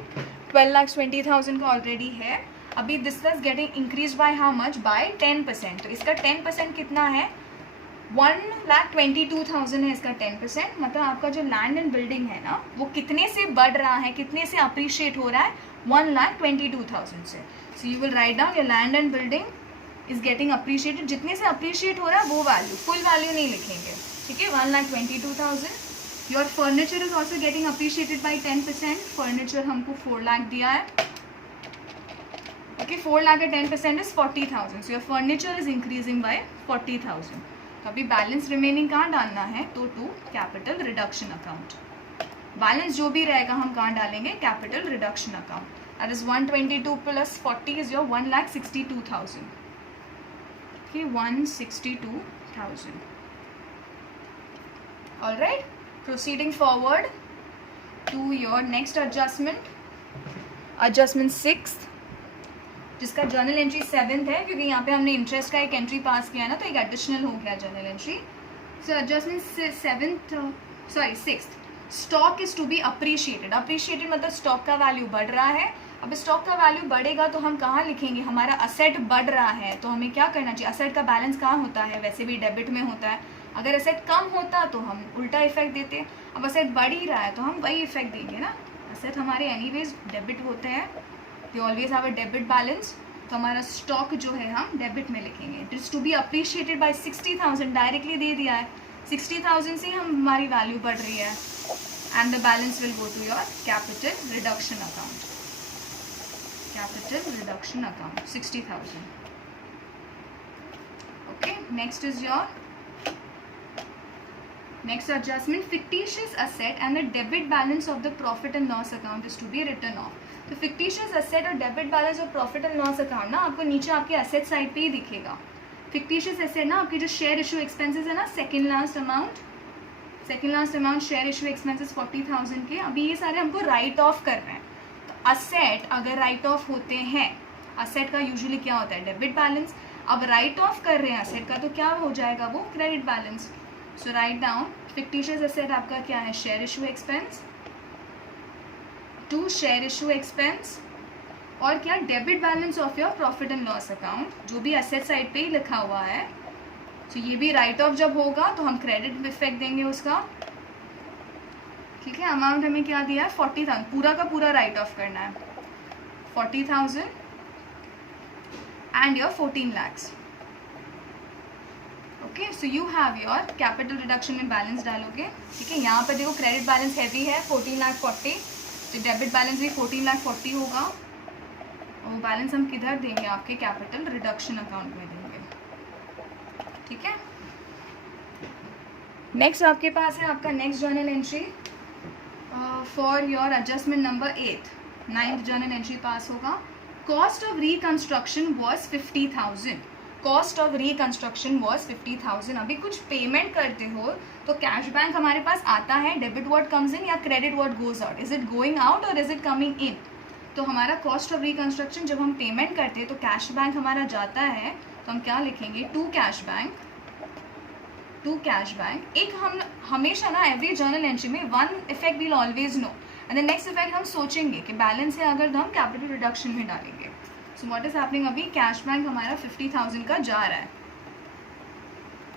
12,20,000 का ऑलरेडी है। अभी this is getting increase by how much, by 10%। तो इसका 10% कितना है, 1,22,000 है इसका 10%। मतलब आपका जो लैंड एंड बिल्डिंग है ना वो कितने से बढ़ रहा है, कितने से अप्रिशिएट हो रहा है, 1,22,000 से। सो you will write down your land and building is getting appreciated, जितने से अप्रिशिएट हो रहा है वो वैल्यू, फुल वैल्यू नहीं लिखेंगे। ठीक है, 1,22,000। Your furniture is also getting appreciated by 10%। Furniture हमको 4 लाख दिया है। ओके, 4 लाख का 10% is 40,000। So your furniture is increasing by 40,000। तो अभी बैलेंस रिमेनिंग कहाँ डालना है, तो to capital reduction account. Balance जो भी रहेगा हम कहाँ डालेंगे, capital reduction account. That is 122 plus 40 is your 1,62,000। Okay, 162,000। All right, proceeding forward to your next adjustment, adjustment 6th, जिसका जर्नल एंट्री 7th है, क्योंकि यहाँ पे हमने इंटरेस्ट का एक एंट्री पास किया ना, तो एक एडिशनल हो गया journal entry. So adjustment 6th, stock is to be appreciated. Appreciated मतलब स्टॉक का वैल्यू बढ़ रहा है। अब स्टॉक का वैल्यू बढ़ेगा तो हम कहाँ लिखेंगे, हमारा असेट बढ़ रहा है तो हमें क्या करना चाहिए, असेट का बैलेंस कहाँ होता है, वैसे भी डेबिट में होता है। अगर असेट कम होता तो हम उल्टा इफेक्ट देते, अब असेट बढ़ ही रहा है तो हम वही इफेक्ट देंगे ना। असेट हमारे एनीवेज डेबिट होते हैं, they always have a debit balance, तो हमारा स्टॉक जो है हम डेबिट में लिखेंगे। It is to be appreciated by 60,000, directly दे दिया है, 60,000 से हम हमारी वैल्यू बढ़ रही है, and the balance will go to your capital reduction account. Capital reduction account 60,000। Okay, next is your next adjustment, fictitious asset and the debit balance of the profit and loss account is to be written off. तो fictitious asset और debit balance और profit and loss account ना आपको नीचे आपके asset side पे ही दिखेगा। fictitious asset ना आपके जो share issue expenses है ना, second last amount share issue expenses 40,000 के, अभी ये सारे हमको write off कर रहे हैं। तो asset अगर write off होते हैं, asset का usually क्या होता है, debit balance, अब write off कर रहे हैं asset का तो क्या हो जाएगा वो, credit balance। So write down, fictitious asset आपका क्या है, share issue expense, to share issue expense, और क्या, debit balance of your profit and loss account, जो भी एसेट साइड पे ही लिखा हुआ है। सो ये भी राइट ऑफ जब होगा तो हम क्रेडिट इफेक्ट देंगे उसका, ठीक है, अमाउंट हमें क्या दिया है 40,000, पूरा का पूरा राइट ऑफ करना है 40,000 and your 14 lakhs. Okay, so you have your capital reduction में बैलेंस डालोगे. ठीक है, यहाँ पर देखो क्रेडिट बैलेंस हैवी है 14,40,000, तो डेबिट बैलेंस भी 14,40,000 होगा, और वो बैलेंस हम किधर देंगे, आपके कैपिटल रिडक्शन अकाउंट में देंगे. ठीक है, नेक्स्ट आपके पास है आपका next journal entry for your adjustment number 8. 9th journal entry pass होगा. Cost of reconstruction was 50,000. Cost of reconstruction was 50,000. अभी कुछ पेमेंट करते हो तो कैश बैंक हमारे पास आता है, डेबिट वर्ड कम्स इन या credit word goes out. Is it going out और इज इट कमिंग इन? तो हमारा कॉस्ट ऑफ रिकंस्ट्रक्शन जब हम पेमेंट करते हैं तो कैश बैंक हमारा जाता है, तो हम क्या लिखेंगे, to cash bank. To cash bank. एक हम हमेशा ना एवरी जर्नल एंट्री में one effect we'll always know, and the next effect हम सोचेंगे कि बैलेंस है अगर तो हम कैपिटल रिडक्शन में डालेंगे. सो व्हाट इज हैपनिंग, अभी कैश बैंक हमारा 50,000 का जा रहा है,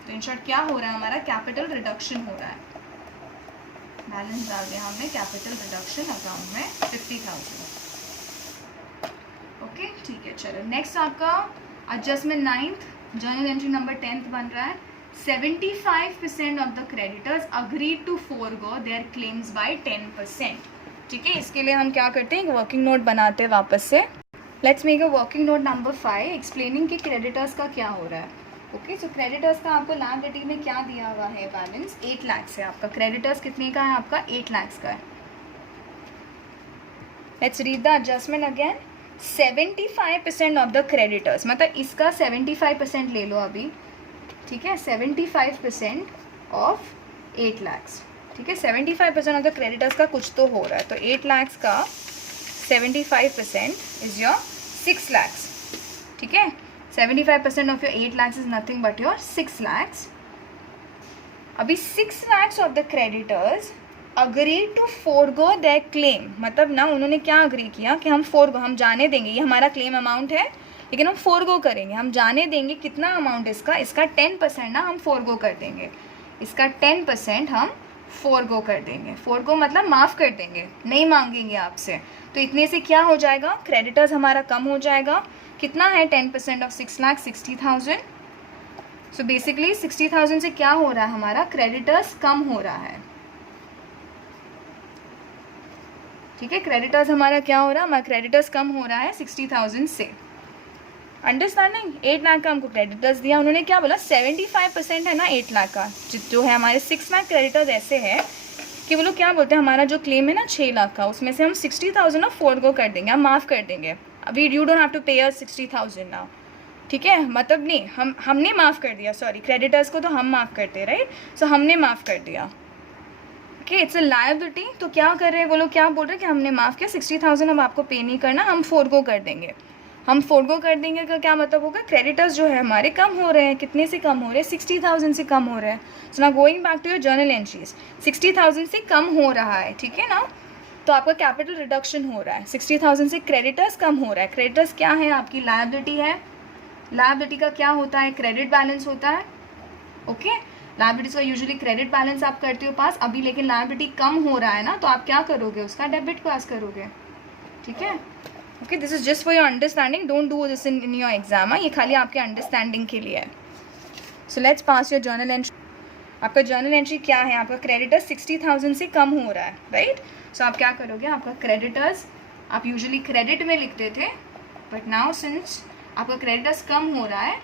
तो इन शॉर्ट क्या हो रहा है, हमारा कैपिटल रिडक्शन हो रहा है. बैलेंस डाल दिया हमने कैपिटल रिडक्शन अकाउंट में 50,000. ओके, ठीक है, चलो नेक्स्ट आपका adjustment 9th journal entry number 10th बन रहा है. 75% of the creditors agreed to forgo their claims by 10%. ठीक है, इसके लिए हम क्या करते हैं, एक वर्किंग नोट बनाते हैं वापस से. Let's make a working note number 5 explaining कि क्रेडिटर्स का क्या हो रहा है. ओके, सो क्रेडिटर्स का आपको लायबिलिटी में क्या दिया हुआ है, बैलेंस 8 lakhs है आपका. क्रेडिटर्स कितने का है आपका, 8 lakhs का है. Let's read the adjustment again. 75% of the creditors, मतलब इसका 75% ले लो अभी. ठीक है, 75% ऑफ 8 lakhs. ठीक है, 75% ऑफ द क्रेडिटर्स का कुछ तो हो रहा है, तो 8 lakhs का 75% इज योर 6 lakhs. ठीक है, 75% of your 8 lakhs is nothing but your 6 lakhs. अभी 6 lakhs of the creditors agree to forgo their claim, मतलब ना उन्होंने क्या अग्री किया कि हम जाने देंगे, ये हमारा क्लेम अमाउंट है लेकिन हम फोरगो करेंगे, हम जाने देंगे. कितना अमाउंट इसका 10% ना हम फोरगो कर देंगे, इसका 10% हम फोरगो कर देंगे. फोरगो मतलब माफ़ कर देंगे, नहीं मांगेंगे आपसे. तो इतने से क्या हो जाएगा, क्रेडिटर्स हमारा कम हो जाएगा. कितना है 10% ऑफ 6 लाख, 60,000. सो बेसिकली 60,000 से क्या हो रहा है, हमारा क्रेडिटर्स कम हो रहा है. ठीक है, क्रेडिटर्स हमारा क्या हो रहा है, हमारा क्रेडिटर्स कम हो रहा है 60,000 से. अंडरस्टैंडिंग. 8 लाख का हमको क्रेडिटर्स दिया, उन्होंने क्या बोला 75% है ना 8 लाख का, जो है हमारे 6 लाख क्रेडिटर्स ऐसे है कि वो लोग क्या बोलते हैं, हमारा जो क्लेम है ना 6 लाख का, उसमें से हम 60,000 ना फोरगो कर देंगे, हम माफ़ कर देंगे. अभी यू डोंट हैव टू पे अस 60,000 नाउ. ठीक है, मतलब नहीं, हमने माफ़ कर दिया, सॉरी, क्रेडिटर्स को तो हम माफ़ करते, राइट. सो हमने माफ़ कर दिया. Okay, it's a liability. तो क्या कर रहे हैं वो लोग, क्या बोल रहे हैं कि हमने माफ़ किया, 60,000 अब आपको पे नहीं करना, हम फोरगो कर देंगे. हम फोरगो कर देंगे का क्या मतलब होगा, क्रेडिटर्स जो है हमारे कम हो रहे हैं. कितने से कम हो रहे हैं, 60,000 से कम हो रहे हैं. सो ना going back to your journal entries, 60,000 से कम हो रहा है. ठीक है ना, तो आपका कैपिटल रिडक्शन हो रहा है. 60,000 से क्रेडिटर्स कम हो रहा है. क्रेडिटर्स क्या है, आपकी लायबिलिटी है. लायबिलिटी का क्या होता है, क्रेडिट बैलेंस होता है. ओके, लायबिलिटीज का यूजुअली क्रेडिट बैलेंस आप करते हो पास अभी, लेकिन लायबिलिटी कम हो रहा है ना, तो आप क्या करोगे, उसका डेबिट पास करोगे. ठीक है, okay, this is just for your understanding, don't do this in your exam. ये खाली आपके अंडरस्टैंडिंग के लिए है. So let's pass your journal entry. आपका जर्नल एंट्री क्या है, आपका क्रेडिटर्स 60,000 से कम हो रहा है, राइट. सो आप क्या करोगे, आपका क्रेडिटर्स आप यूजुअली क्रेडिट में लिखते थे, बट नाउ सिंस आपका क्रेडिटर्स कम हो रहा है,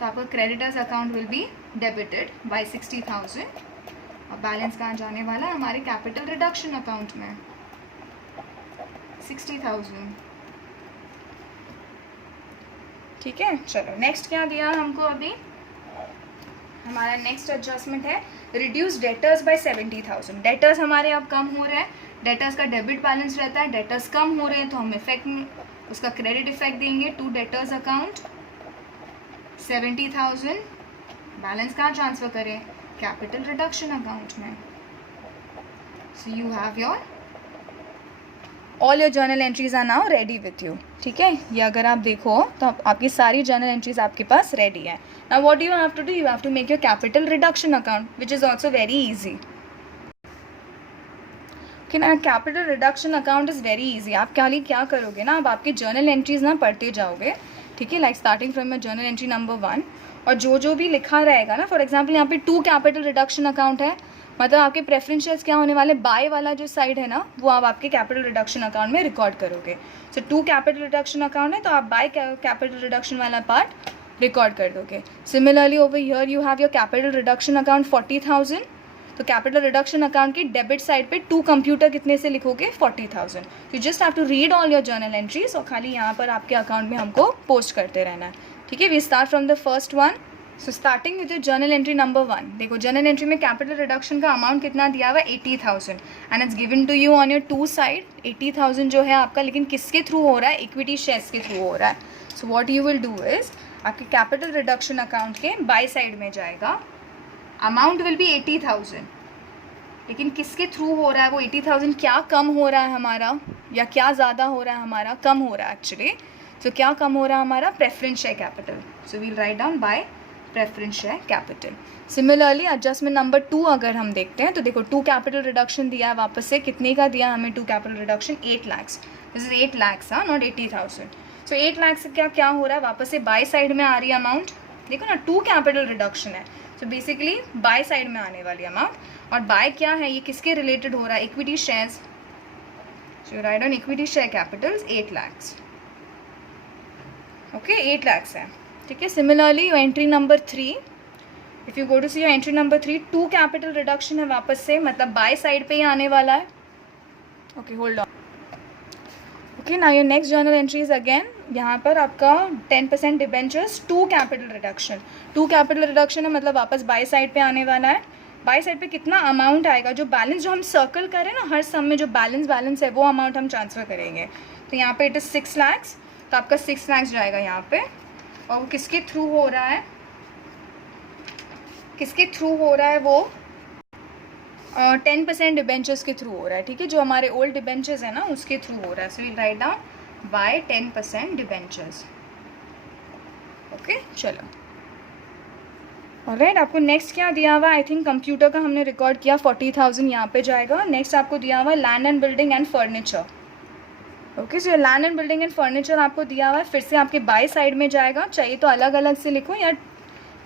तो आपका creditors account will be debited bye 60,000. और बैलेंस कहाँ जाने वाला है, हमारे कैपिटल रिडक्शन अकाउंट में 60,000. ठीक है, चलो नेक्स्ट क्या दिया हमको, अभी हमारा नेक्स्ट एडजस्टमेंट है रिड्यूस डेटर्स बाय 70,000. डेटर्स हमारे अब कम हो रहे हैं, डेटर्स का डेबिट बैलेंस रहता है, डेटर्स कम हो रहे हैं, तो हम इफेक्ट में उसका क्रेडिट इफेक्ट देंगे टू डेटर्स अकाउंट 70,000. बैलेंस कहाँ ट्रांसफ़र करें, कैपिटल रिडक्शन अकाउंट में. So you have your all your journal entries are now ready with you. ठीक है, ये अगर आप देखो तो आपकी सारी जर्नल एंट्रीज आपके पास रेडी है. Now what you have to do, you have to make your capital reduction account, which is also very easy. कि ना capital reduction account is very easy. आप खाली क्या करोगे ना, अब आपकी जर्नल एंट्रीज ना पढ़ते जाओगे, ठीक है, like starting from your journal entry number 1, और जो भी लिखा रहेगा ना, फॉर एग्जांपल यहाँ पे 2 कैपिटल रिडक्शन अकाउंट है, मतलब आपके प्रेफरेंस शेयर्स क्या होने वाले, बाय वाला जो साइड है ना वो आप आपके कैपिटल रिडक्शन अकाउंट में रिकॉर्ड करोगे। सो 2 कैपिटल रिडक्शन अकाउंट है तो आप बाय कैपिटल रिडक्शन वाला पार्ट रिकॉर्ड कर दोगे। Similarly over here you have your capital reduction account 40,000, तो कैपिटल रिडक्शन अकाउंट की डेबिट साइड पे 2 कंप्यूटर कितने से लिखोगे, 40,000। You just have to read all your journal entries और खाली यहाँ पर आपके अकाउंट में हमको पोस्ट करते रहना है, ठीक है। We start from the first one. So starting with journal entry number 1, देखो जर्नल एंट्री में कैपिटल रिडक्शन का अमाउंट कितना दिया हुआ है, 80,000, and it's given to you on your 2 साइड। 80,000 जो है आपका, लेकिन किसके थ्रू हो रहा है, इक्विटी शेयर्स के थ्रू हो रहा है। So what you will do is, आपके कैपिटल रिडक्शन अकाउंट के बाय साइड में जाएगा, अमाउंट विल बी 80,000, लेकिन किसके थ्रू हो रहा है वो 80,000, क्या कम हो रहा है हमारा या क्या ज़्यादा हो रहा है हमारा, कम हो रहा है एक्चुअली। सो क्या कम हो रहा है हमारा, preference share capital. So we'll write down by preference share capital. Similarly adjustment number 2 अगर हम देखते हैं तो देखो 2 कैपिटल रिडक्शन दिया है वापस से, कितने का दिया हमें 2 capital reduction, 8 lakhs। This is 8 lakhs, हाँ, नॉट 80,000। सो 8 lakhs से क्या हो रहा है, वापस से बाय साइड में आ रही है अमाउंट, देखो ना 2 कैपिटल रिडक्शन है, सो बेसिकली बाय साइड में आने वाली अमाउंट। और बाय क्या है, ये किसके रिलेटेड हो रहा है, equity shares. So write on equity share capitals 8 lakhs, okay, 8 lakhs है, ठीक है। Similarly your entry number 3, if you go to see your entry number 3, 2 capital reduction है वापस से, मतलब बाय साइड पे ही आने वाला है, okay, hold on. Okay, now your next journal entry is again, यहाँ पर आपका 10% debentures, 2 capital reduction. 2 capital reduction है मतलब वापस बाय साइड पे आने वाला है। बाय साइड पे कितना अमाउंट आएगा, जो बैलेंस जो हम सर्कल करें ना हर सम में, जो बैलेंस है वो अमाउंट हम ट्रांसफ़र करेंगे। तो यहाँ पे इट इज़ 6 lakhs, तो आपका 6 lakhs जाएगा यहाँ पे, और वो किसके थ्रू हो रहा है, किसके थ्रू हो रहा है वो 10% डिबेंचर्स के थ्रू हो रहा है, ठीक है, जो हमारे ओल्ड डिबेंचर्स है ना उसके थ्रू हो रहा है। So we write down by 10% debentures, okay, चलो। ऑलराइट, आपको नेक्स्ट क्या दिया हुआ है, आई थिंक कंप्यूटर का हमने रिकॉर्ड किया, 40,000 यहाँ पे जाएगा। नेक्स्ट आपको दिया हुआ है land and building and furniture, okay. So land and building and furniture आपको दिया हुआ है, फिर से आपके बाय साइड में जाएगा, चाहिए तो अलग अलग से लिखो या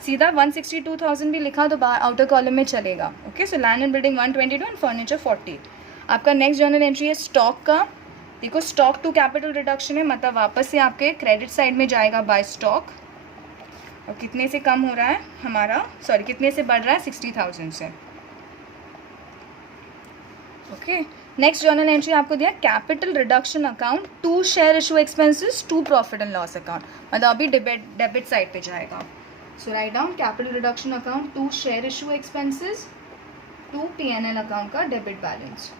सीधा 162,000 भी लिखा तो आउटर कॉलम में चलेगा, okay. So land and building 122 and furniture 40। आपका नेक्स्ट जर्नल एंट्री है स्टॉक का, देखो स्टॉक 2 कैपिटल रिडक्शन है, मतलब वापस से आपके क्रेडिट साइड में जाएगा बाय स्टॉक, और कितने से कम हो रहा है हमारा, सॉरी कितने से बढ़ रहा है, 60,000 से, ओके। नेक्स्ट जर्नल एंट्री आपको दिया capital reduction account, 2 share issue expenses, 2 profit and loss account, मतलब अभी डेबिट साइड पे जाएगा। So write down capital reduction account, 2 share issue expenses, 2 P&L account का डेबिट बैलेंस,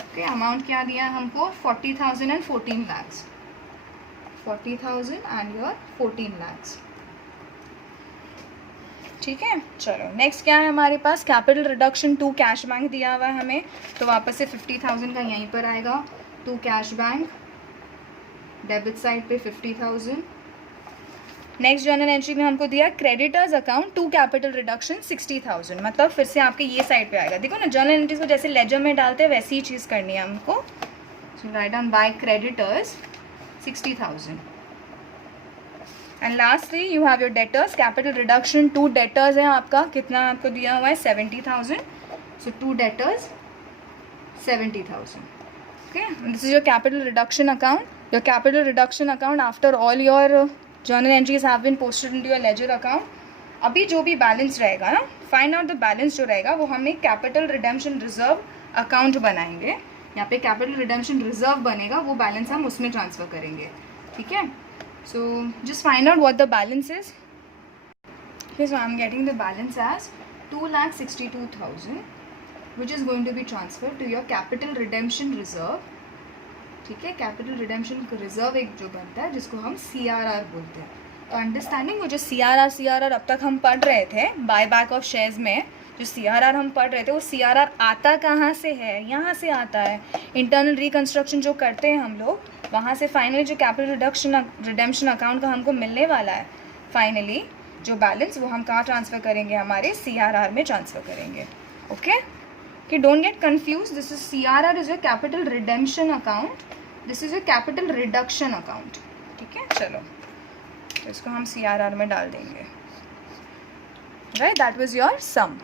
ओके। अमाउंट क्या दिया हमको, 40,000 and 14 lakhs, 40,000 and your 14 lakhs, ठीक है। चलो नेक्स्ट क्या है हमारे पास, कैपिटल रिडक्शन 2 कैश बैंक दिया हुआ है हमें, तो वापस से 50,000 का यहीं पर आएगा, 2 कैश बैंक, डेबिट साइड पे 50,000। नेक्स्ट जर्नल एंट्री में हमको दिया क्रेडिटर्स अकाउंट, 2 कैपिटल रिडक्शन 60,000, मतलब फिर से आपके ये साइड पे आएगा। देखो ना जर्नल एंट्रीज को जैसे लेजर में डालते हैं वैसी ही चीज़ करनी है हमको। So write down by creditors 60,000। And lastly you have your debtors, capital reduction 2 debtors है आपका, कितना आपको दिया हुआ है, 70,000। So 2 debtors 70,000, okay. This is your capital reduction account. Your capital reduction account after all your journal entries have been posted into your ledger account. अभी जो भी बैलेंस रहेगा ना, फाइंड आउट द बैलेंस जो रहेगा वो हम एक कैपिटल रिडेम्पशन रिजर्व अकाउंट बनाएंगे, यहाँ पे कैपिटल रिडेम्पशन रिजर्व बनेगा, वो बैलेंस हम उसमें ट्रांसफ़र करेंगे, ठीक है। So just find out what the balance is. Okay, so I'm getting the balance as 2,62,000, which is going to be transferred to your capital redemption reserve. ठीक है, capital redemption reserve एक जो बनता है जिसको हम CRR बोलते हैं। तो अंडरस्टैंडिंग वो जो CRR अब तक हम पढ़ रहे थे बाय बैक ऑफ शेयर्स में, जो CRR हम पढ़ रहे थे वो CRR आता कहाँ से है, यहाँ से आता है। इंटरनल रिकन्स्ट्रक्शन जो करते हैं हम लोग, वहाँ से फाइनली जो कैपिटल रिडेम्पशन अकाउंट का हमको मिलने वाला है, फाइनली जो बैलेंस वो हम कहाँ ट्रांसफ़र करेंगे, हमारे CRR में ट्रांसफ़र करेंगे, ओके। कि don't get confuse, this is CRR is your capital redemption account, this is your capital reduction account. ठीक है, चलो तो इसको हम CRR में डाल देंगे. Right, that was your some.